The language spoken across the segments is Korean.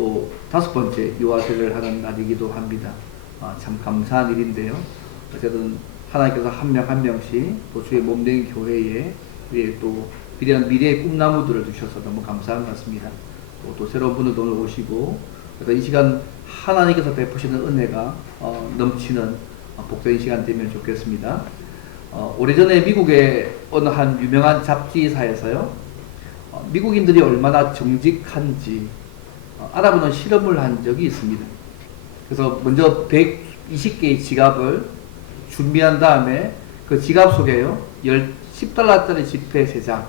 또 5번째 유아세를 하는 날이기도 합니다. 참 감사한 일인데요. 어쨌든 하나님께서 한 명 한 명씩 또 주의 몸된 교회에 또 위대한 미래의 꿈나무들을 주셔서 너무 감사한 것 같습니다. 또 새로운 분들도 오늘 오시고, 그래서 이 시간 하나님께서 베푸시는 은혜가 넘치는 복된 시간 되면 좋겠습니다. 오래전에 미국의 어느 한 유명한 잡지사에서요, 미국인들이 얼마나 정직한지 알아보는 실험을 한 적이 있습니다. 그래서 먼저 120개의 지갑을 준비한 다음에 그 지갑 속에요, 10달러짜리 지폐 3장,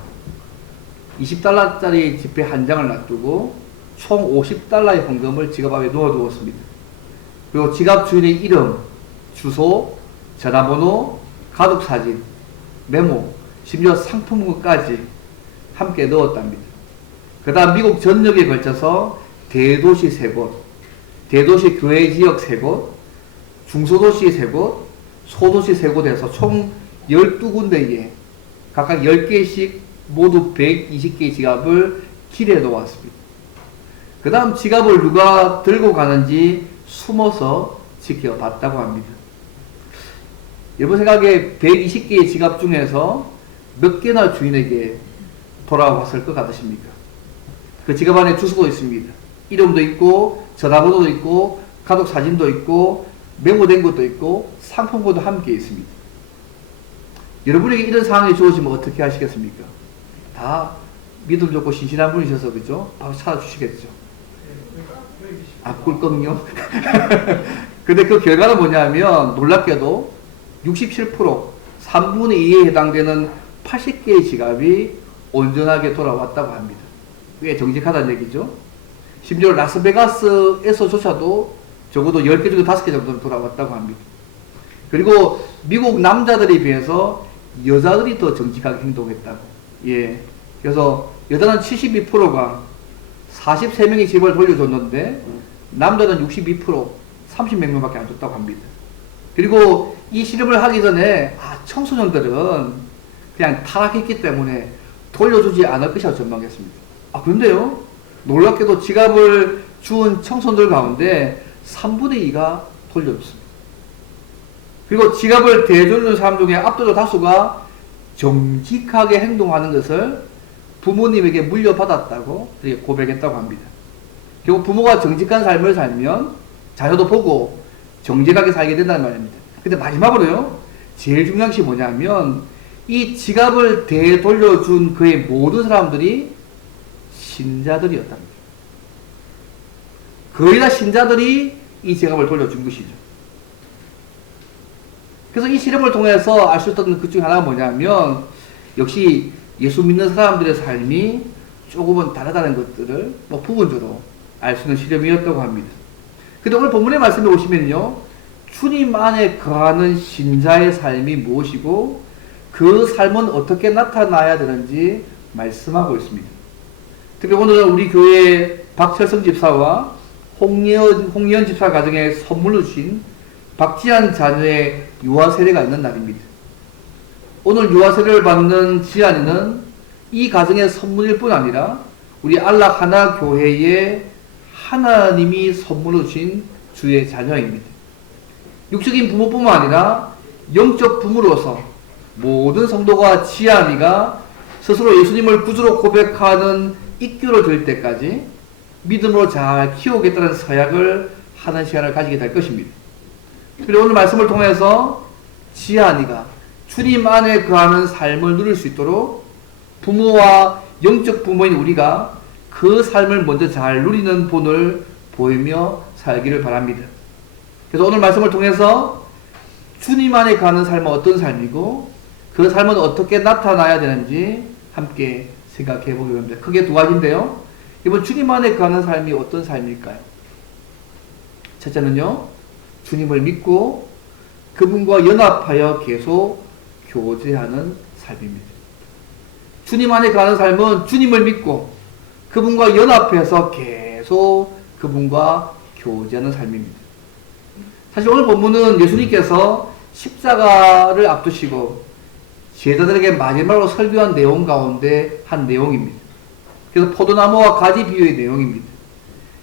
20달러짜리 지폐 1장을 놔두고 총 50달러의 헌금을 지갑 안에 넣어두었습니다. 그리고 지갑 주인의 이름, 주소, 전화번호, 가족사진, 메모, 심지어 상품까지 함께 넣었답니다. 그 다음 미국 전역에 걸쳐서 대도시 3곳, 대도시 교회 지역 3곳, 중소도시 3곳, 소도시 3곳에서 총 12군데에 각각 10개씩 모두 120개의 지갑을 길에 놓았습니다. 그 다음 지갑을 누가 들고 가는지 숨어서 지켜봤다고 합니다. 여러분 생각에 120개의 지갑 중에서 몇 개나 주인에게 돌아왔을 것 같으십니까? 그 지갑 안에 주소도 있습니다. 이름도 있고, 전화번호도 있고, 가족 사진도 있고, 메모된 것도 있고, 상품권도 함께 있습니다. 여러분에게 이런 상황이 주어지면 어떻게 하시겠습니까? 다 믿음 좋고 신실한 분이셔서, 그죠? 바로 찾아주시겠죠. 꿀꺽요? 근데 그 결과는 뭐냐면, 놀랍게도 67%, 3분의 2에 해당되는 80개의 지갑이 온전하게 돌아왔다고 합니다. 꽤 정직하다는 얘기죠. 심지어 라스베가스에서조차도 적어도 10개 중에 5개 정도는 돌아왔다고 합니다. 그리고 미국 남자들에 비해서 여자들이 더 정직하게 행동했다고. 예. 그래서 여자는 72%가 43명의 집을 돌려줬는데, 남자는 62%, 30몇 명밖에 안 줬다고 합니다. 그리고 이 실험을 하기 전에, 청소년들은 그냥 타락했기 때문에 돌려주지 않을 것이라고 전망했습니다. 그런데요, 놀랍게도 지갑을 주운 청소년들 가운데 3분의 2가 돌려줬습니다. 그리고 지갑을 대주는 사람 중에 압도적 다수가 정직하게 행동하는 것을 부모님에게 물려받았다고 이렇게 고백했다고 합니다. 결국 부모가 정직한 삶을 살면 자녀도 보고 정직하게 살게 된다는 말입니다. 근데 마지막으로요, 제일 중요한 것이 뭐냐면, 이 지갑을 되돌려준 그의 모든 사람들이 신자들이었답니다. 거의 다 신자들이 이 지갑을 돌려준 것이죠. 그래서 이 실험을 통해서 알 수 있던 것 중에 하나가 뭐냐면, 역시 예수 믿는 사람들의 삶이 조금은 다르다는 것들을 부분적으로 알 수 있는 실험이었다고 합니다. 근데 오늘 본문의 말씀에 오시면요, 주님 안에 거하는 신자의 삶이 무엇이고 그 삶은 어떻게 나타나야 되는지 말씀하고 있습니다. 특히 오늘은 우리 교회 박철성 집사와 홍예원 집사 가정에 선물로 주신 박지한 자녀의 유아 세례가 있는 날입니다. 오늘 유아 세례를 받는 지한이는 이 가정의 선물일 뿐 아니라 우리 안락 하나 교회에 하나님이 선물로 주신 주의 자녀입니다. 육적인 부모뿐만 아니라 영적 부모로서 모든 성도가 지한이가 스스로 예수님을 구주로 고백하는 입교를 드릴 때까지 믿음으로 잘 키우겠다는 서약을 하는 시간을 가지게 될 것입니다. 그리고 오늘 말씀을 통해서 지한이가 주님 안에 거하는 삶을 누릴 수 있도록 부모와 영적 부모인 우리가 그 삶을 먼저 잘 누리는 본을 보이며 살기를 바랍니다. 그래서 오늘 말씀을 통해서 주님 안에 거하는 삶은 어떤 삶이고 그 삶은 어떻게 나타나야 되는지 함께 생각해 보기 합니다. 크게 두 가지인데요. 이번 주님 안에 거하는 삶이 어떤 삶일까요? 첫째는요, 주님을 믿고 그분과 연합하여 계속 교제하는 삶입니다. 주님 안에 거하는 삶은 주님을 믿고 그분과 연합해서 계속 그분과 교제하는 삶입니다. 사실 오늘 본문은 예수님께서 십자가를 앞두시고 제자들에게 마지막으로 설교한 내용 가운데 한 내용입니다. 그래서 포도나무와 가지 비유의 내용입니다.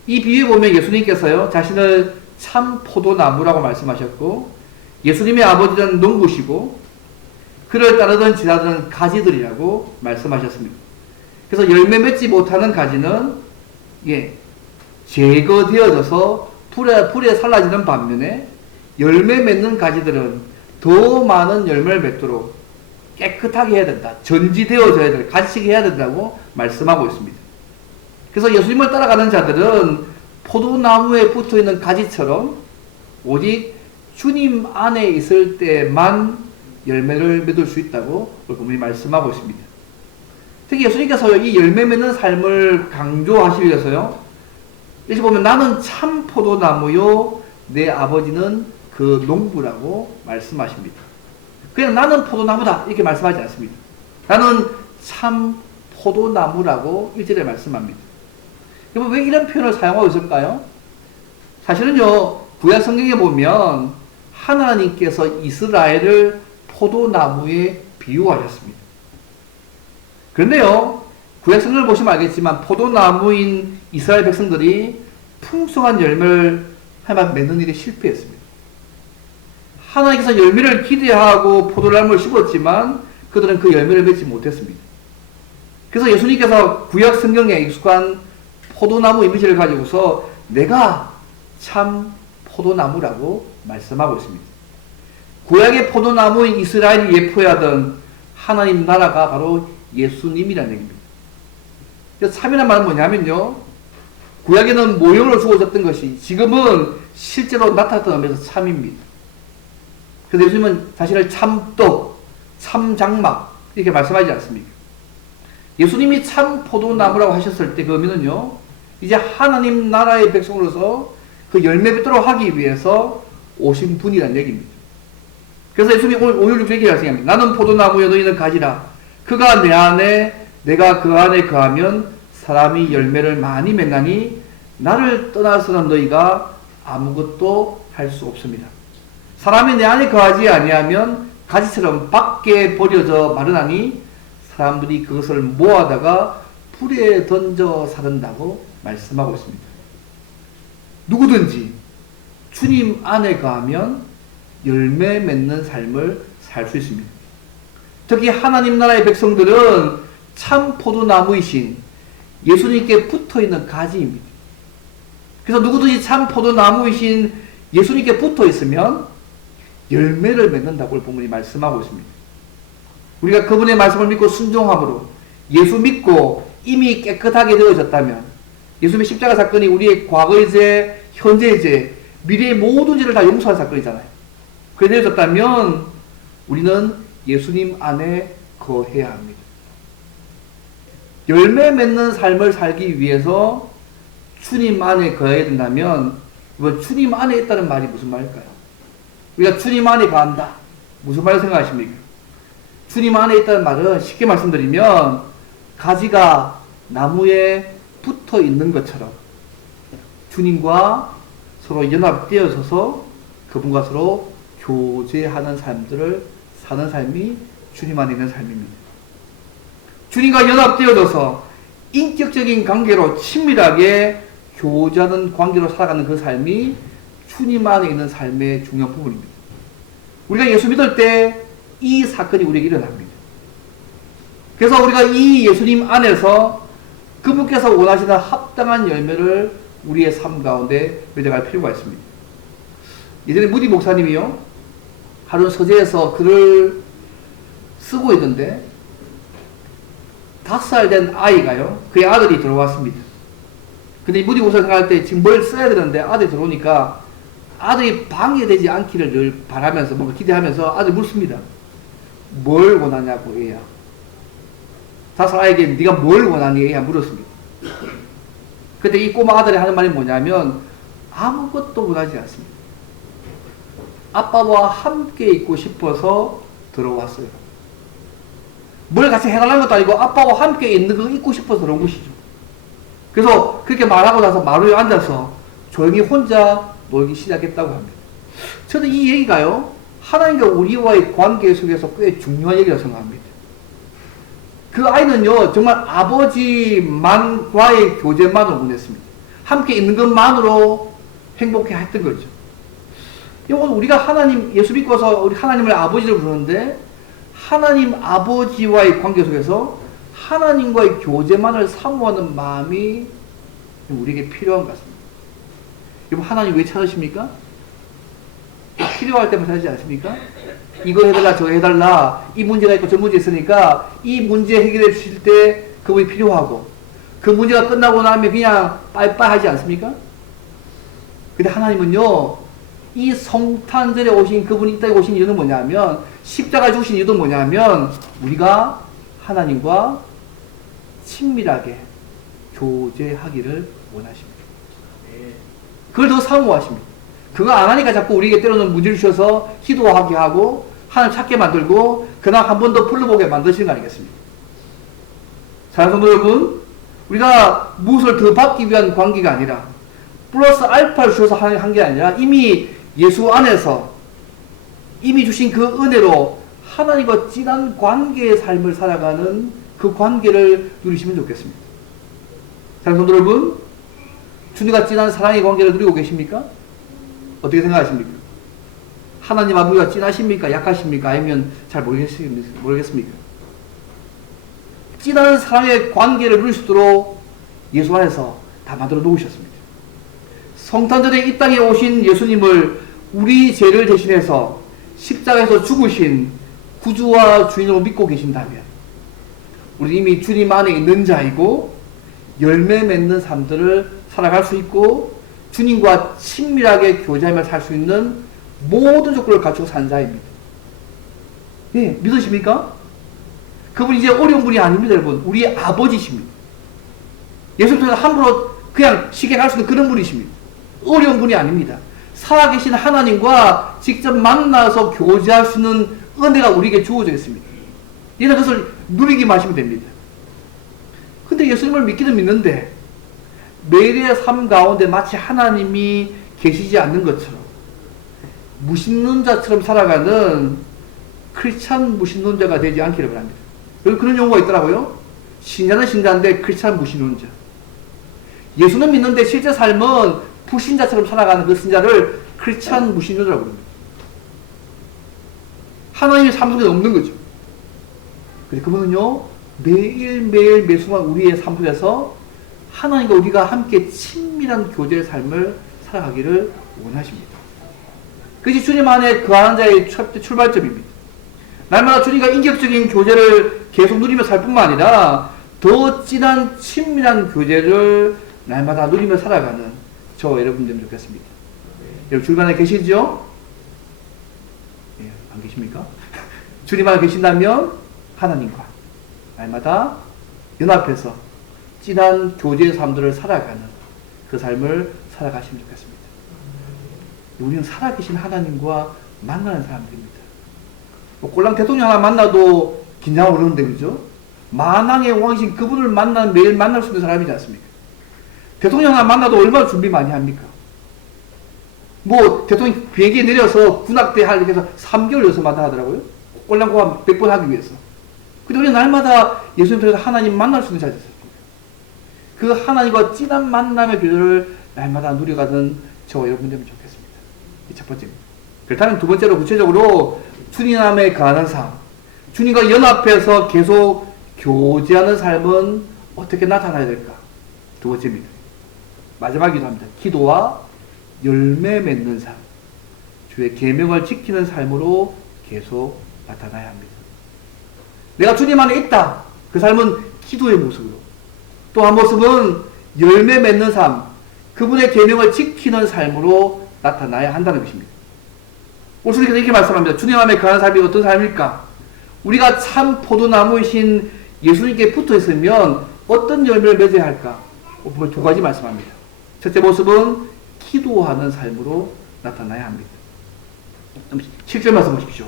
이 비유에 보면 예수님께서요, 자신을 참 포도나무라고 말씀하셨고, 예수님의 아버지는 농부시고, 그를 따르던 제자들은 가지들이라고 말씀하셨습니다. 그래서 열매 맺지 못하는 가지는, 제거되어져서 풀에 살라지는 반면에, 열매 맺는 가지들은 더 많은 열매를 맺도록 깨끗하게 해야 된다. 전지되어져야 된다. 가지치기 해야 된다고 말씀하고 있습니다. 그래서 예수님을 따라가는 자들은 포도나무에 붙어있는 가지처럼 오직 주님 안에 있을 때만 열매를 맺을 수 있다고 본문이 말씀하고 있습니다. 특히 예수님께서 이 열매 맺는 삶을 강조하시기 위해서요, 여기 보면 나는 참 포도나무요 내 아버지는 그 농부라고 말씀하십니다. 그냥 나는 포도나무다 이렇게 말씀하지 않습니다. 나는 참 포도나무라고 1절에 말씀합니다. 여러분, 왜 이런 표현을 사용하고 있을까요? 사실은요, 구약 성경에 보면 하나님께서 이스라엘을 포도나무에 비유하셨습니다. 그런데요, 구약 성경을 보시면 알겠지만 포도나무인 이스라엘 백성들이 풍성한 열매를 하나님 맺는 일에 실패했습니다. 하나님께서 열매를 기대하고 포도나무를 심었지만 그들은 그 열매를 맺지 못했습니다. 그래서 예수님께서 구약 성경에 익숙한 포도나무 이미지를 가지고서 내가 참 포도나무라고 말씀하고 있습니다. 구약의 포도나무인 이스라엘이 예표하던 하나님 나라가 바로 예수님이라는 얘기입니다. 참이란 말은 뭐냐면요, 구약에는 모형으로 주어졌던 것이 지금은 실제로 나타났던 의미에서 참입니다. 그래서 예수님은 자신을 참떡, 참장막 이렇게 말씀하지 않습니까? 예수님이 참 포도나무라고 하셨을 때 그 의미는요, 이제 하나님 나라의 백성으로서 그 열매 맺도록 하기 위해서 오신 분이라는 얘기입니다. 그래서 예수님이 오늘 5, 6, 6 얘기를 하십니다. 나는 포도나무여 너희는 가지라. 그가 내 안에 내가 그 안에 거하면 사람이 열매를 많이 맺나니 나를 떠나서는 너희가 아무것도 할 수 없습니다. 사람이 내 안에 거하지 아니하면 가지처럼 밖에 버려져 마르나니 사람들이 그것을 모아다가 불에 던져 사른다고 말씀하고 있습니다. 누구든지 주님 안에 거하면 열매 맺는 삶을 살 수 있습니다. 특히 하나님 나라의 백성들은 참 포도나무이신 예수님께 붙어있는 가지입니다. 그래서 누구든지 참 포도나무이신 예수님께 붙어있으면 열매를 맺는다고 본문이 말씀하고 있습니다. 우리가 그분의 말씀을 믿고 순종함으로 예수 믿고 이미 깨끗하게 되어졌다면, 예수님의 십자가 사건이 우리의 과거의 죄, 현재의 죄, 미래의 모든 죄를 다 용서한 사건이잖아요. 그래 되어졌다면 우리는 예수님 안에 거해야 합니다. 열매 맺는 삶을 살기 위해서 주님 안에 거해야 된다면, 이번 주님 안에 있다는 말이 무슨 말일까요? 우리가 주님 안에 거한다. 무슨 말을 생각하십니까? 주님 안에 있다는 말은 쉽게 말씀드리면 가지가 나무에 붙어 있는 것처럼 주님과 서로 연합되어서서 그분과 서로 교제하는 삶들을 사는 삶이 주님 안에 있는 삶입니다. 주님과 연합되어져서 인격적인 관계로 친밀하게 교제하는 관계로 살아가는 그 삶이 주님 안에 있는 삶의 중요한 부분입니다. 우리가 예수 믿을 때 이 사건이 우리에게 일어납니다. 그래서 우리가 이 예수님 안에서 그분께서 원하시는 합당한 열매를 우리의 삶 가운데 맺어갈 필요가 있습니다. 예전에 무디 목사님이요, 하루 서재에서 글을 쓰고 있는데 5살 된 아이가요, 그의 아들이 들어왔습니다. 근데 무디 목사 생각할 때 지금 뭘 써야 되는데 아들이 들어오니까 아들이 방해되지 않기를 늘 바라면서 뭔가 기대하면서 아들이 묻습니다. 뭘 원하냐고 애야. 5살 아이에게 네가 뭘 원하니 애야 물었습니다. 그때 이 꼬마 아들이 하는 말이 뭐냐면 아무것도 원하지 않습니다. 아빠와 함께 있고 싶어서 들어왔어요. 뭘 같이 해달라는 것도 아니고 아빠와 함께 있는 거 있고 싶어서 들어온 것이죠. 그래서 그렇게 말하고 나서 마루에 앉아서 조용히 혼자 놀기 시작했다고 합니다. 저는 이 얘기가요, 하나님과 우리와의 관계 속에서 꽤 중요한 얘기라고 생각합니다. 그 아이는요, 정말 아버지만과의 교제만을 원했습니다. 함께 있는 것만으로 행복해 했던 거죠. 이건 우리가 하나님, 예수 믿고서 우리 하나님을 아버지를 부르는데 하나님 아버지와의 관계 속에서 하나님과의 교제만을 사모하는 마음이 우리에게 필요한 것 같습니다. 여러분, 하나님 왜 찾으십니까? 필요할 때만 찾지 않습니까? 이거 해달라, 저거 해달라, 이 문제가 있고 저 문제 있으니까 이 문제 해결해 주실 때 그분이 필요하고, 그 문제가 끝나고 나면 그냥 빠이빠이 하지 않습니까? 근데 하나님은요, 이 성탄절에 오신 그분이 이 땅에 오신 이유는 뭐냐면, 십자가에 죽으신 이유도 뭐냐면, 우리가 하나님과 친밀하게 교제하기를 원하십니다. 그걸 더 사모하십니다. 그거 안 하니까 자꾸 우리에게 때로는 문제를 주셔서 기도하게 하고 하나님 찾게 만들고 그날 한 번 더 불러보게 만드시는 거 아니겠습니까? 사랑하는 성도 여러분, 우리가 무엇을 더 받기 위한 관계가 아니라 플러스 알파를 주셔서 한 게 아니라 이미 예수 안에서 이미 주신 그 은혜로 하나님과 진한 관계의 삶을 살아가는 그 관계를 누리시면 좋겠습니다. 사랑하는 성도 여러분, 주님과 진한 사랑의 관계를 누리고 계십니까? 어떻게 생각하십니까? 하나님 아버지가 진하십니까? 약하십니까? 아니면 잘 모르겠습니까? 진한 사랑의 관계를 누릴 수 있도록 예수 안에서 다 만들어 놓으셨습니다. 성탄절에 이 땅에 오신 예수님을 우리 죄를 대신해서 십자가에서 죽으신 구주와 주인으로 믿고 계신다면 우리 이미 주님 안에 있는 자이고 열매 맺는 삶들을 살아갈 수 있고 주님과 친밀하게 교제하며 살 수 있는 모든 조건을 갖추고 산 자입니다. 예, 믿으십니까? 그분 이제 어려운 분이 아닙니다, 여러분. 우리의 아버지십니다. 예수님께서 함부로 그냥 쉽게 갈 수 있는 그런 분이십니다. 어려운 분이 아닙니다. 살아계신 하나님과 직접 만나서 교제할 수 있는 은혜가 우리에게 주어져 있습니다. 이제 그것을 누리기만 하시면 됩니다. 근데 예수님을 믿기는 믿는데 매일의 삶 가운데 마치 하나님이 계시지 않는 것처럼 무신론자처럼 살아가는 크리스찬 무신론자가 되지 않기를 바랍니다. 여기 그런 용어가 있더라고요. 신자는 신자인데 크리스찬 무신론자. 예수는 믿는데 실제 삶은 불신자처럼 살아가는 그 신자를 크리스찬 무신론자라고 합니다. 하나님의 삶 속에 없는 거죠. 근데 그분은요, 매일매일 매순간 우리의 삶 속에서 하나님과 우리가 함께 친밀한 교제의 삶을 살아가기를 원하십니다. 그것이 주님 안에 거하는 자의 출발점입니다. 날마다 주님과 인격적인 교제를 계속 누리며 살 뿐만 아니라 더 진한 친밀한 교제를 날마다 누리며 살아가는 저 여러분들이 좋겠습니다. 여러분 주변에 계시죠? 예, 안 계십니까? 주님 안에 계신다면 하나님과 날마다 연합해서 진한 교제의 삶들을 살아가는 그 삶을 살아가시면 좋겠습니다. 우리는 살아계신 하나님과 만나는 사람들입니다. 꼴랑 대통령 하나 만나도 긴장하고 그러는데, 그죠? 만왕의 왕이신 그분을 매일 만날 수 있는 사람이지 않습니까? 대통령 하나 만나도 얼마나 준비 많이 합니까? 뭐, 대통령 비행기에 내려서 군악대 하려고 해서 3개월 연습마다 하더라고요. 꼴랑고 100번 하기 위해서. 근데 우리는 날마다 예수님 통해서 하나님 만날 수 있는 자리였습니다. 그 하나님과 진한 만남의 교제를 날마다 누려가는 저 여러분들이면 좋겠습니다. 이 첫 번째입니다. 그렇다면 두 번째로 구체적으로 주님 안에 거하는 삶, 주님과 연합해서 계속 교제하는 삶은 어떻게 나타나야 될까? 두 번째입니다. 마지막이기도 합니다. 기도와 열매 맺는 삶, 주의 계명을 지키는 삶으로 계속 나타나야 합니다. 내가 주님 안에 있다. 그 삶은 기도의 모습으로, 또 한 모습은 열매 맺는 삶, 그분의 계명을 지키는 삶으로 나타나야 한다는 것입니다. 오수님께서 이렇게 말씀합니다. 주님 안에 거하는 삶이 어떤 삶일까? 우리가 참 포도나무이신 예수님께 붙어 있으면 어떤 열매를 맺어야 할까? 보면 두 가지 말씀합니다. 첫째 모습은 기도하는 삶으로 나타나야 합니다. 7절 말씀 보십시오.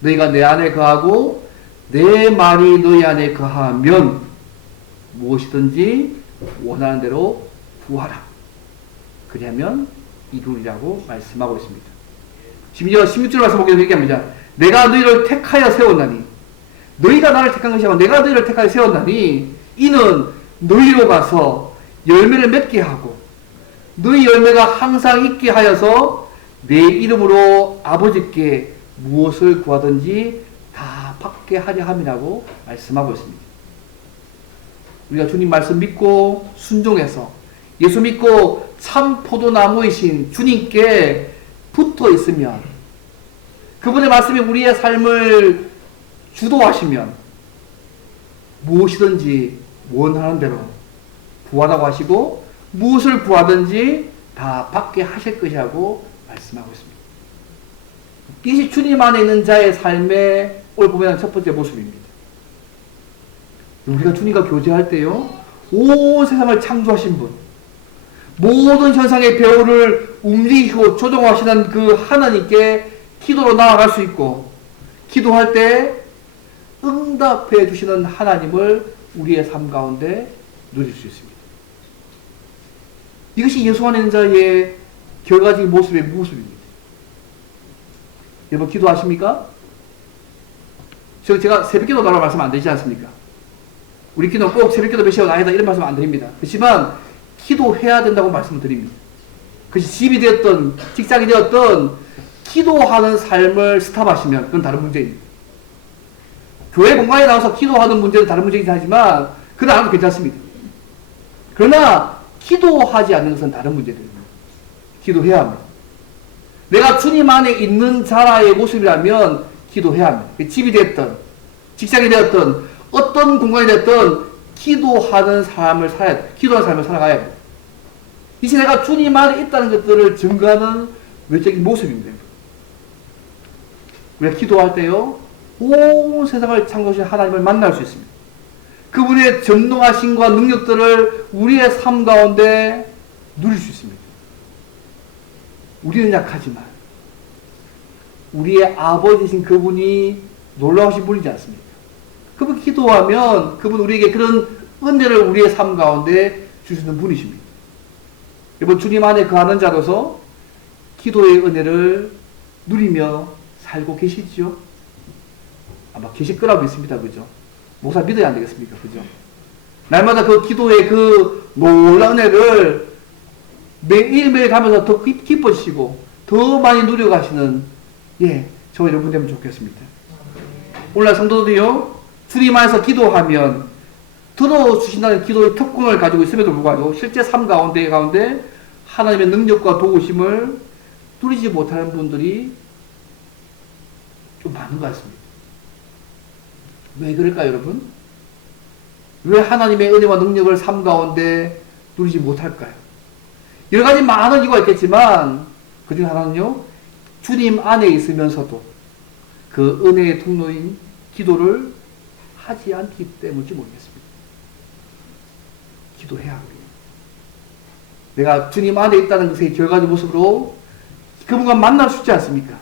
너희가 내 안에 거하고 내 말이 너희 안에 거하면 무엇이든지 원하는 대로 구하라. 그리하면 이루리라고 말씀하고 있습니다. 심지어 16절 말씀 보게 되게 합니다. 내가 너희를 택하여 세웠나니, 너희가 나를 택한 것이 아니라 내가 너희를 택하여 세웠나니 이는 너희로 가서 열매를 맺게 하고 너희 열매가 항상 있게 하여서 내 이름으로 아버지께 무엇을 구하든지 다 받게 하려 함이라고 말씀하고 있습니다. 우리가 주님 말씀 믿고 순종해서 예수 믿고 참 포도나무이신 주님께 붙어 있으면, 그분의 말씀이 우리의 삶을 주도하시면 무엇이든지 원하는 대로 구하라고 하시고 무엇을 구하든지 다 받게 하실 것이라고 말씀하고 있습니다. 이것이 주님 안에 있는 자의 삶의 오늘 보면 첫 번째 모습입니다. 우리가 주님과 교제할 때요, 온 세상을 창조하신 분, 모든 현상의 배후를 움직이시고 조종하시는 그 하나님께 기도로 나아갈 수 있고, 기도할 때 응답해 주시는 하나님을 우리의 삶 가운데 누릴 수 있습니다. 이것이 예수 안에 있는 자의 결과적인 모습입니다. 여러분 기도하십니까? 제가 새벽기도 나라고 말씀 안 드리지 않습니까? 우리 기도는 꼭 새벽기도 몇 시간 아니다 이런 말씀 안 드립니다. 그렇지만 기도해야 된다고 말씀을 드립니다. 그것이 집이 되었던 직장이 되었던 기도하는 삶을 스탑하시면 그건 다른 문제입니다. 교회 공간에 나와서 기도하는 문제는 다른 문제이긴 하지만 그건 안 해도 괜찮습니다. 그러나 기도하지 않는 것은 다른 문제들입니다. 기도해야 합니다. 내가 주님 안에 있는 자라의 모습이라면 기도해야 합니다. 집이 됐든 직장이 되었든 어떤 공간이 됐든 기도하는 삶을 기도하는 삶을 살아가야 합니다. 이제 내가 주님 안에 있다는 것들을 증거하는 외적인 모습입니다. 우리가 기도할 때요, 온 세상을 창조하신 하나님을 만날 수 있습니다. 그분의 전능하심과 능력들을 우리의 삶 가운데 누릴 수 있습니다. 우리는 약하지만 우리의 아버지신 그분이 놀라우신 분이지 않습니까? 그분 기도하면 그분 우리에게 그런 은혜를 우리의 삶 가운데 주시는 분이십니다. 여러분 주님 안에 거하는 자로서 기도의 은혜를 누리며 살고 계시죠? 아마 계실 거라고 믿습니다. 그죠? 목사 믿어야 안 되겠습니까? 그죠? 날마다 그 기도의 그 놀라운 은혜를 매일매일 가면서 더 기뻐지시고 더 많이 누려가시는 저 여러분 되면 좋겠습니다. 오늘날 성도들이요, 주님 안에서 기도하면 들어주신다는 기도의 특권을 가지고 있음에도 불구하고 실제 삶 가운데 하나님의 능력과 도우심을 누리지 못하는 분들이 좀 많은 것 같습니다. 왜 그럴까요, 여러분? 왜 하나님의 은혜와 능력을 삶 가운데 누리지 못할까요? 여러 가지 많은 이유가 있겠지만 그 중 하나는요, 주님 안에 있으면서도 그 은혜의 통로인 기도를 하지 않기 때문인지 모르겠습니다. 기도해야 합니다. 내가 주님 안에 있다는 것의 결과적 모습으로 그분과 만날 수 있지 않습니까?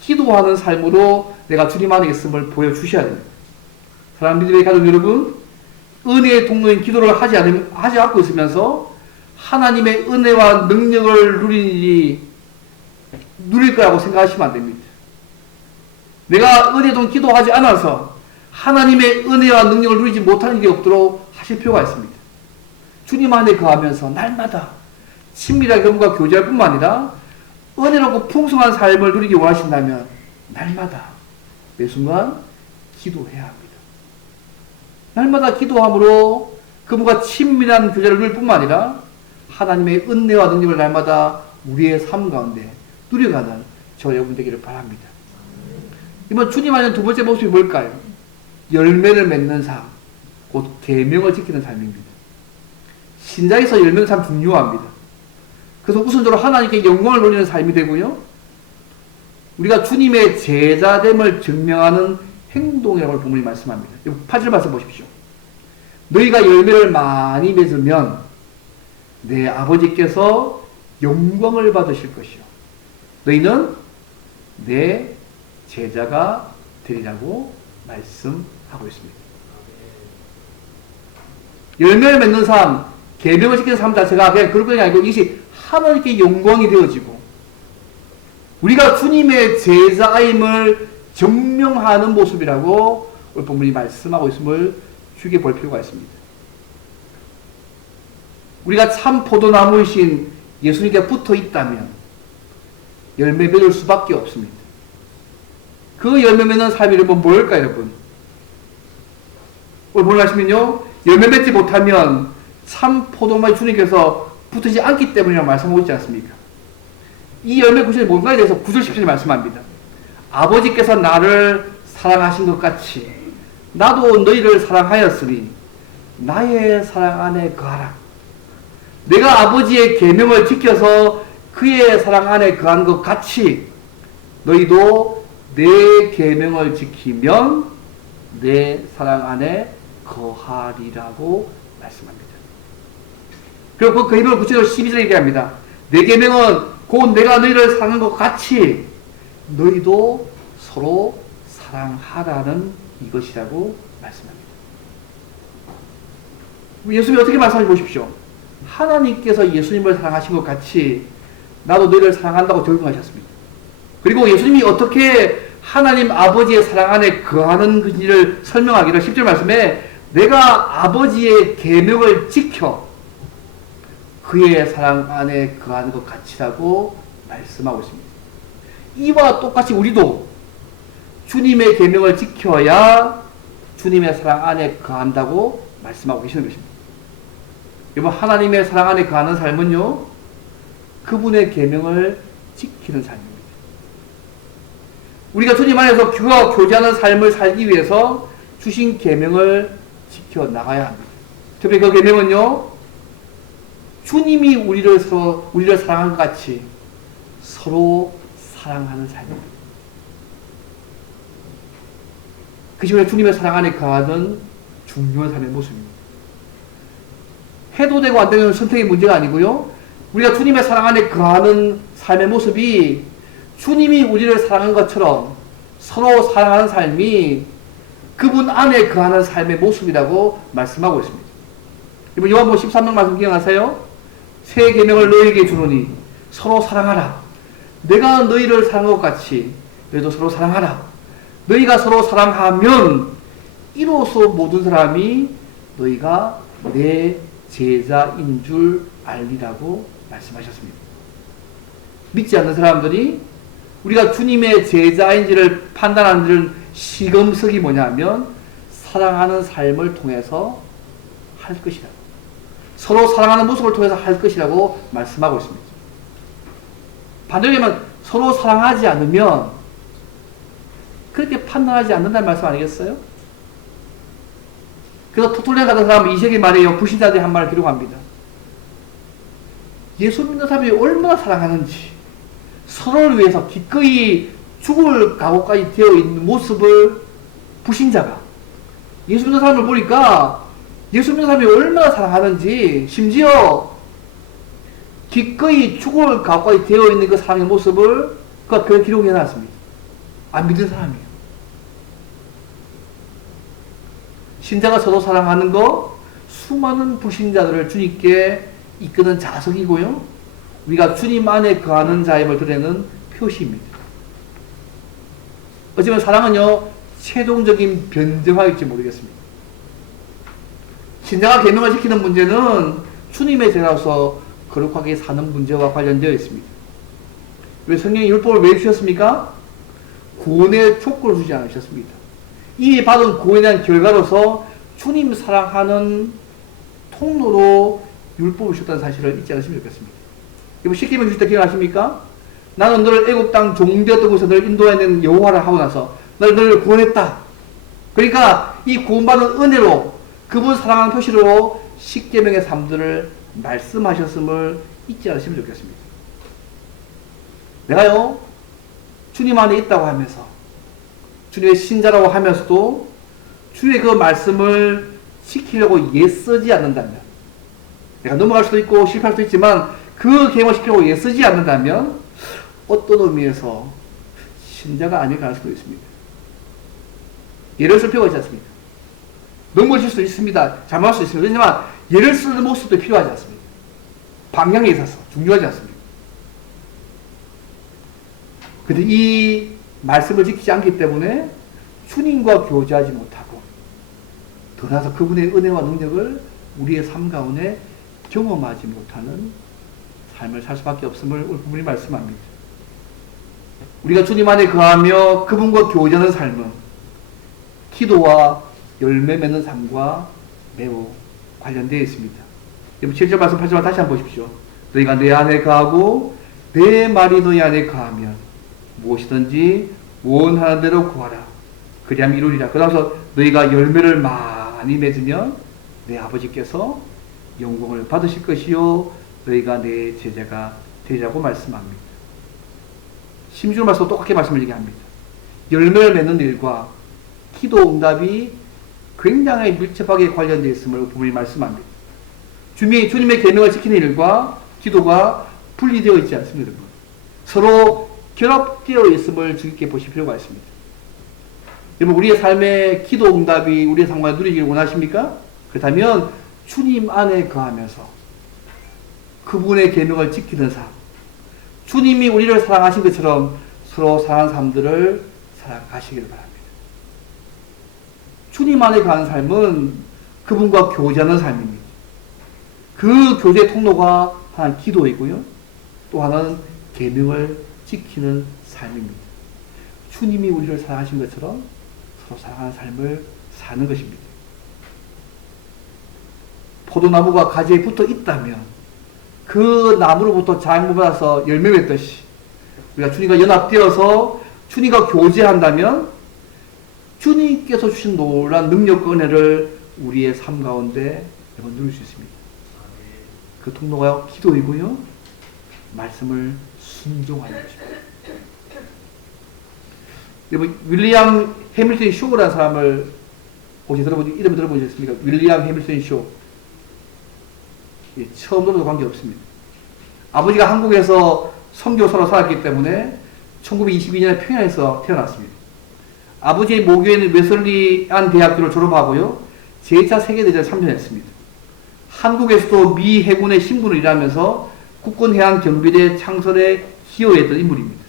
기도하는 삶으로 내가 주님 안에 있음을 보여주셔야 됩니다. 사랑하는 믿음의 가족 여러분, 은혜의 통로인 기도를 하지 않고 있으면서 하나님의 은혜와 능력을 누릴 거라고 생각하시면 안 됩니다. 내가 은혜동 기도하지 않아서 하나님의 은혜와 능력을 누리지 못하는 일이 없도록 하실 필요가 있습니다. 주님 안에 거하면서 날마다 친밀하게 그분과 교제할 뿐만 아니라 은혜롭고 풍성한 삶을 누리기 원하신다면 날마다 매 순간 기도해야 합니다. 날마다 기도함으로 그분과 친밀한 교제를 누릴 뿐만 아니라 하나님의 은혜와 능력을 날마다 우리의 삶 가운데 누려가는 저 여러분 되기를 바랍니다. 이번 주님 안에 두 번째 모습이 뭘까요? 열매를 맺는 삶, 곧 계명을 지키는 삶입니다. 신자에서 열매는 참 중요합니다. 그래서 우선적으로 하나님께 영광을 돌리는 삶이 되고요, 우리가 주님의 제자됨을 증명하는 행동이라고 본문이 말씀합니다. 8절 말씀 보십시오. 너희가 열매를 많이 맺으면 내 아버지께서 영광을 받으실 것이요 너희는 내 제자가 되리라고 말씀하고 있습니다. 열매를 맺는 삶, 계명을 지키는 삶 자체가 그냥 그런 것이 아니고 이것이 하나님께 영광이 되어지고 우리가 주님의 제자임을 증명하는 모습이라고 오늘 본문이 말씀하고 있음을 주의해 볼 필요가 있습니다. 우리가 참 포도나무이신 예수님께 붙어 있다면 열매 맺을 수밖에 없습니다. 그 열매 맺는 삶이 여러분 뭘까 여러분? 오늘 뭘 하시면요, 열매 맺지 못하면 참 포도나무 주님께서 붙지 않기 때문이라고 말씀하고 있지 않습니까? 이 열매 구절이 뭔가에 대해서 9절 10절에 말씀합니다. 아버지께서 나를 사랑하신 것 같이 나도 너희를 사랑하였으니 나의 사랑 안에 거하라. 내가 아버지의 계명을 지켜서 그의 사랑 안에 거한 것 같이 너희도 내 계명을 지키면 내 사랑 안에 거하리라고 말씀합니다. 그리고 그 계명을 구체적으로 12절에 얘기합니다. 내 계명은 곧 내가 너희를 사랑한 것 같이 너희도 서로 사랑하라는 이것이라고 말씀합니다. 예수님이 어떻게 말씀하시 보십시오. 하나님께서 예수님을 사랑하신 것 같이 나도 너희를 사랑한다고 적용하셨습니다. 그리고 예수님이 어떻게 하나님 아버지의 사랑 안에 거하는 것인지를 설명하기를 10절 말씀에 내가 아버지의 계명을 지켜 그의 사랑 안에 거하는 것 같이라고 말씀하고 있습니다. 이와 똑같이 우리도 주님의 계명을 지켜야 주님의 사랑 안에 거한다고 말씀하고 계시는 것입니다. 여러분, 하나님의 사랑 안에 거하는 삶은요, 그분의 계명을 지키는 삶입니다. 우리가 주님 안에서 그와 교제하는 삶을 살기 위해서 주신 계명을 지켜 나가야 합니다. 특별히 그 계명은요, 주님이 우리를 사랑한 것 같이 서로 사랑하는 삶입니다. 그것이 우리가 주님의 사랑 안에 거하는 중요한 삶의 모습입니다. 해도 되고 안 되는 선택의 문제가 아니고요, 우리가 주님의 사랑 안에 거하는 삶의 모습이 주님이 우리를 사랑한 것처럼 서로 사랑하는 삶이 그분 안에 거하는 삶의 모습이라고 말씀하고 있습니다. 이번 요한복음 13장 말씀 기억하세요? 새 계명을 너희에게 주노니 서로 사랑하라. 내가 너희를 사랑한 것 같이 너희도 서로 사랑하라. 너희가 서로 사랑하면 이로써 모든 사람이 너희가 내 제자인 줄 알리라고 말씀하셨습니다. 믿지 않는 사람들이 우리가 주님의 제자인지를 판단하는 시금석이 뭐냐면 사랑하는 삶을 통해서 할 것이다. 서로 사랑하는 모습을 통해서 할 것이라고 말씀하고 있습니다. 반대로 얘기하면 서로 사랑하지 않으면 그렇게 판단하지 않는다는 말씀 아니겠어요? 그래서 토톨레 같은 사람은 이세계 말이에요. 불신자들이 한 말을 기록합니다. 예수 믿는 사람이 얼마나 사랑하는지 서로를 위해서 기꺼이 죽을 각오까지 되어 있는 모습을 불신자가 예수 믿는 사람을 보니까 예수 믿는 사람이 얼마나 사랑하는지 심지어 기꺼이 죽을 각오까지 되어 있는 그 사랑의 모습을 그가 기록해 놨습니다. 안 믿는 사람이에요. 신자가 서로 사랑하는 거 수많은 불신자들을 주님께 이끄는 자석이고요, 우리가 주님 안에 거하는 자임을 드러내는 표시입니다. 어쩌면 사랑은요 최종적인 변정화일지 모르겠습니다. 신자가 계명을 지키는 문제는 주님의 제자로서 거룩하게 사는 문제와 관련되어 있습니다. 왜 성경이 율법을 왜 주셨습니까? 구원의 조건을 주지 않으셨습니다. 이미 받은 구원에 대한 결과로서 주님 사랑하는 통로로 율법을 주셨다는 사실을 잊지 않으시면 좋겠습니다. 여러분, 십계명 주실 때 기억하십니까? 나는 너를 애굽 땅 종되었던 곳에서 너를 인도하는 여호와라 하고 나서 너를 구원했다. 그러니까 이 구원받은 은혜로 그분 사랑하는 표시로 십계명의 삶들을 말씀하셨음을 잊지 않으시면 좋겠습니다. 내가요 주님 안에 있다고 하면서 주님의 신자라고 하면서도 주의 그 말씀을 지키려고 애쓰지 않는다면, 내가 넘어갈 수도 있고 실패할 수도 있지만 그 계명을 지키려고 애쓰지 않는다면 어떤 의미에서 신자가 아닐 가능성도 있습니다. 예를 쓸 필요가 있지 않습니까? 넘어질 수 있습니다. 잘못할 수 있습니다. 왜냐하면 예를 쓰는 모습도 필요하지 않습니다. 방향에 있어서 중요하지 않습니다. 그런데 이 말씀을 지키지 않기 때문에 주님과 교제하지 못하고 더 나아가서 그분의 은혜와 능력을 우리의 삶 가운데 경험하지 못하는 삶을 살 수밖에 없음을 오늘 본문이 말씀합니다. 우리가 주님 안에 거하며 그분과 교제하는 삶은 기도와 열매 맺는 삶과 매우 관련되어 있습니다. 여러분 7절 말씀 8절 다시 한번 보십시오. 너희가 내 안에 거하고 내 말이 너희 안에 거하면 무엇이든지 원하는 대로 구하라. 그리하면 이루리라. 그러면서 너희가 열매를 많이 맺으면 내 아버지께서 영광을 받으실 것이요 너희가 내 제자가 되리라고 말씀합니다. 16절 말씀 똑같게 말씀을 얘기합니다. 열매를 맺는 일과 기도 응답이 굉장히 밀접하게 관련되어 있음을 부분이 말씀합니다. 주님의 계명을 지키는 일과 기도가 분리되어 있지 않습니다. 여러분. 서로 결합되어 있음을 주의 깊게 보실 필요가 있습니다. 여러분 우리의 삶의 기도 응답이 우리의 삶과 누리기를 원하십니까? 그렇다면 주님 안에 거하면서 그분의 계명을 지키는 삶, 주님이 우리를 사랑하신 것처럼 서로 사랑하는 사람들을 사랑하시기를 바랍니다. 주님 안에 거하는 삶은 그분과 교제하는 삶입니다. 그 교제 통로가 하나는 기도이고요. 또 하나는 계명을 지키는 삶입니다. 주님이 우리를 사랑하신 것처럼 서로 사랑하는 삶을 사는 것입니다. 포도나무가 가지에 붙어 있다면 그 나무로부터 자양분 받아서 열매 맺듯이 우리가 주님과 연합되어서 주님과 교제한다면 주님께서 주신 놀라운 능력과 은혜를 우리의 삶 가운데 누릴 수 있습니다. 그 통로가 기도이고요. 말씀을 순종하는 것입니다. 여러분 윌리엄 해밀턴 쇼라는 사람을 혹시 이름 들어보셨습니까? 윌리엄 해밀턴 쇼. 예, 처음 들어도 관계없습니다. 아버지가 한국에서 선교사로 살았기 때문에 1922년에 평양에서 태어났습니다. 아버지의 모교에는 웨슬리안 대학교를 졸업하고요. 제2차 세계대전에 참전했습니다. 한국에서도 미 해군의 신분을 일하면서 국군해안경비대 창설에 기여했던 인물입니다.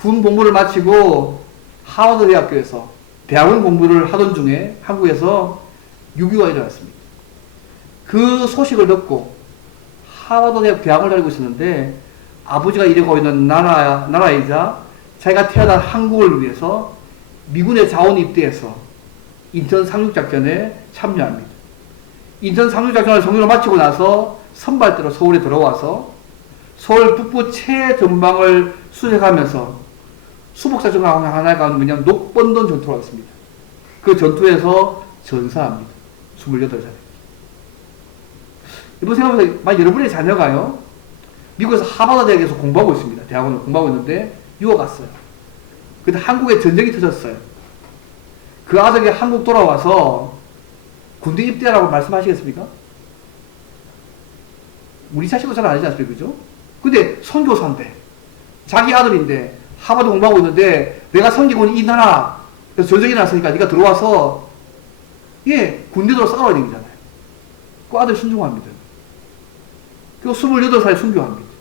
군 복무를 마치고 하버드 대학교에서 대학원 공부를 하던 중에 한국에서 6.25가 일어났습니다. 그 소식을 듣고 하버드 대학 대학원을 다니고 있었는데 아버지가 일하고 있는 나라이자 자기가 태어난 한국을 위해서 미군의 자원 입대해서 인천 상륙작전에 참여합니다. 인천 상륙작전을 성공을 마치고 나서 선발대로 서울에 들어와서 서울 북부 최전방을 수색하면서 수복사정 하나에 가는 그냥 녹번던 전투를 했습니다. 그 전투에서 전사합니다. 28살에. 이번 생각해보세요. 만약 여러분의 자녀가요, 미국에서 하버드 대학에서 공부하고 있습니다. 대학원을 공부하고 있는데 유학 갔어요. 근데 한국에 전쟁이 터졌어요. 그 아들이 한국 돌아와서 군대 입대하라고 말씀하시겠습니까? 우리 자식도 잘 아니지 않습니까? 그죠? 근데 선교사인데, 자기 아들인데, 하버드 공부하고 있는데, 내가 섬기고 이 나라, 그래서 전쟁이 났으니까 네가 들어와서, 예, 군대도 싸워야 되잖아요. 그 아들 순종합니다. 그리고 28살에 순교합니다.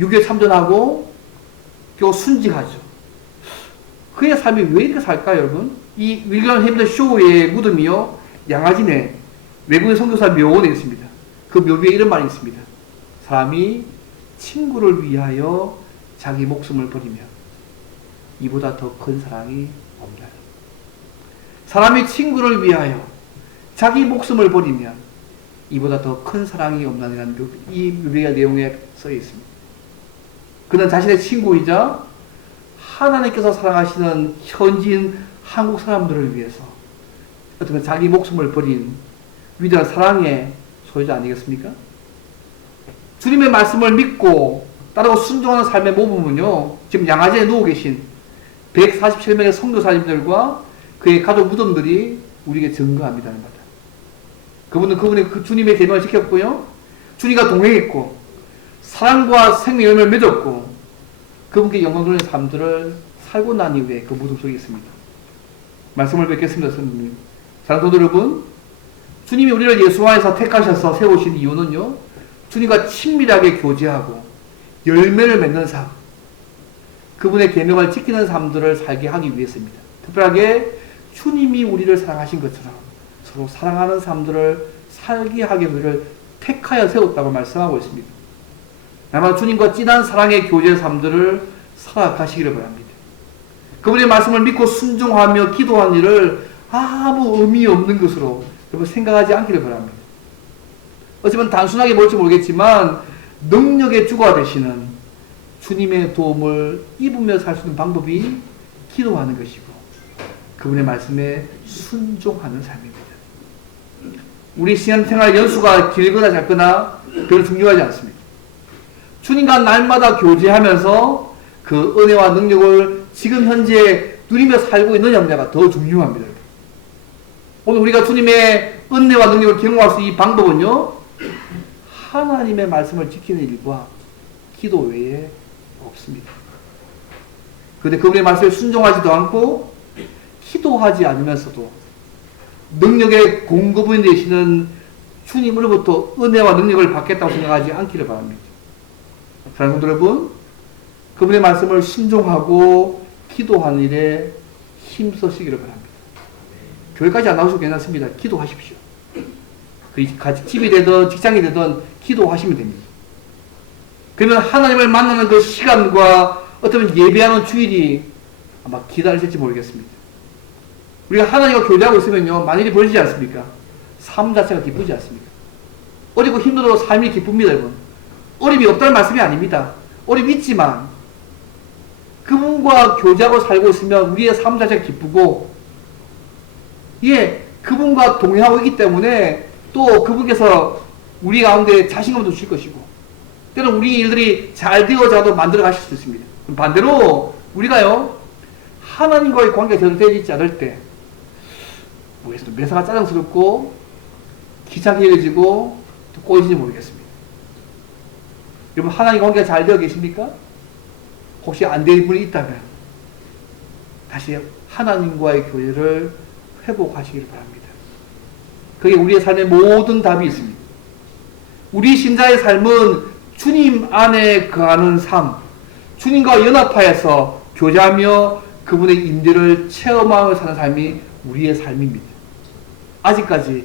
6.25 참전하고, 그리고 순직하죠. 그의 삶이 왜 이렇게 살까요, 여러분? 이 윌리엄 해밀턴 쇼의 무덤이요, 양아진에 외국의 선교사 묘원에 있습니다. 그 묘비에 이런 말이 있습니다. 사람이 친구를 위하여 자기 목숨을 버리면 이보다 더 큰 사랑이 없다. 사람이 친구를 위하여 자기 목숨을 버리면 이보다 더 큰 사랑이 없다는 이 묘비의 내용에 써 있습니다. 그는 자신의 친구이자 하나님께서 사랑하시는 현지인 한국 사람들을 위해서 어떻게 자기 목숨을 버린 위대한 사랑의 소유자 아니겠습니까? 주님의 말씀을 믿고 따르고 순종하는 삶의 모범은요, 지금 양아지에 누워 계신 147명의 선교사님들과 그의 가족 무덤들이 우리에게 증거합니다는 거다. 그분은 그 주님의 계명을 지켰고요, 주님과 동행했고, 사랑과 생명의 열매를 맺었고, 그분께 영광 돌리는 삶들을 살고 난 이후에 그 무덤 속에 있습니다. 말씀을 뵙겠습니다, 선생님. 사랑하는 성도 여러분, 주님이 우리를 예수 안에서 택하셔서 세우신 이유는요, 주님과 친밀하게 교제하고 열매를 맺는 삶, 그분의 계명을 지키는 삶들을 살게 하기 위해서입니다. 특별하게 주님이 우리를 사랑하신 것처럼 서로 사랑하는 삶들을 활기하게 우리를 택하여 세웠다고 말씀하고 있습니다. 아마 주님과 진한 사랑의 교제 삶들을 살아가시기를 바랍니다. 그분의 말씀을 믿고 순종하며 기도한 일을 아무 의미 없는 것으로 여러분 생각하지 않기를 바랍니다. 어쩌면 단순하게 볼지 모르겠지만 능력의 주가 되시는 주님의 도움을 입으며 살 수 있는 방법이 기도하는 것이고 그분의 말씀에 순종하는 삶입니다. 우리 신앙생활 연수가 길거나 작거나 별로 중요하지 않습니다. 주님과 날마다 교제하면서 그 은혜와 능력을 지금 현재 누리며 살고 있는 영자가 더 중요합니다. 오늘 우리가 주님의 은혜와 능력을 경험할 수 있는 이 방법은요, 하나님의 말씀을 지키는 일과 기도 외에 없습니다. 그런데 그분의 말씀에 순종하지도 않고 기도하지 않으면서도 능력의 공급인 되시는 주님으로부터 은혜와 능력을 받겠다고 생각하지 않기를 바랍니다. 사랑하는 성도 여러분, 그분의 말씀을 순종하고 기도하는 일에 힘쓰시기를 바랍니다. 교회까지 안 나오셔도 괜찮습니다. 기도하십시오. 집이 되든 직장이 되든 기도하시면 됩니다. 그러면 하나님을 만나는 그 시간과 어쩌면 예배하는 주일이 아마 기다리실지 모르겠습니다. 우리가 하나님과 교제하고 있으면요, 많은 일이 벌어지지 않습니까? 삶 자체가 기쁘지 않습니까? 어리고 힘들어도 삶이 기쁩니다, 여러분. 어림이 없다는 말씀이 아닙니다. 어림이 있지만 그분과 교제하고 살고 있으면 우리의 삶 자체가 기쁘고, 예, 그분과 동행하고 있기 때문에 또 그분께서 우리 가운데 자신감도 주실 것이고, 때로는 우리 일들이 잘 되어져도 만들어 가실 수 있습니다. 반대로 우리가요, 하나님과의 관계가 제대로 되어 있지 않을 때 모르겠습니다. 매사가 짜증스럽고 귀찮게 여겨지고 또 꼬이는지 모르겠습니다. 여러분, 하나님 관계가 잘 되어 계십니까? 혹시 안 되는 분이 있다면 다시 하나님과의 교회를 회복하시기를 바랍니다. 그게 우리의 삶의 모든 답이 있습니다. 우리 신자의 삶은 주님 안에 거하는 삶, 주님과 연합하여서 교제하며 그분의 임재를 체험하며 사는 삶이 우리의 삶입니다. 아직까지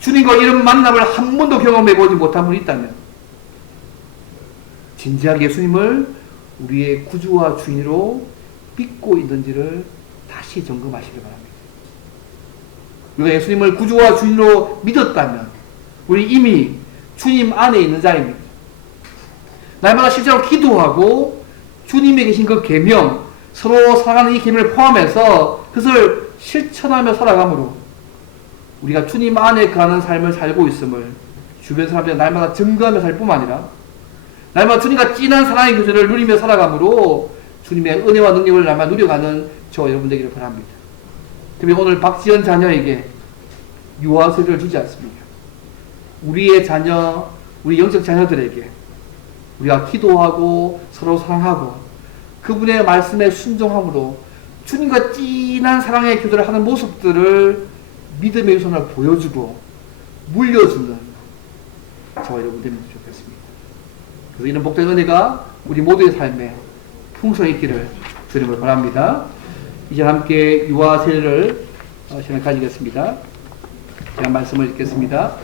주님과 이런 만남을 한 번도 경험해보지 못한 분이 있다면 진지하게 예수님을 우리의 구주와 주인으로 믿고 있는지를 다시 점검하시기 바랍니다. 우리가 예수님을 구주와 주인으로 믿었다면 우리 이미 주님 안에 있는 자입니다. 날마다 실제로 기도하고 주님에 계신 그 계명, 서로 살아가는 이 계명을 포함해서 그것을 실천하며 살아가므로 우리가 주님 안에 거하는 삶을 살고 있음을 주변 사람들이 날마다 증거하며 살 뿐만 아니라 날마다 주님과 진한 사랑의 교제를 누리며 살아가므로 주님의 은혜와 능력을 날마다 누려가는 저와 여러분 되기를 바랍니다. 특히 오늘 박지연 자녀에게 유아세를 주지 않습니까? 우리의 자녀, 우리 영적 자녀들에게 우리가 기도하고 서로 사랑하고 그분의 말씀에 순종함으로 주님과 진한 사랑의 교제를 하는 모습들을 믿음의 유산을 보여주고 물려주는 저와 여러분 되면 좋겠습니다. 그래서 이런 복된 은혜가 우리 모두의 삶에 풍성히 있기를 주님을 바랍니다. 이제 함께 유아 세례를 시간 가지겠습니다. 제가 말씀을 읽겠습니다.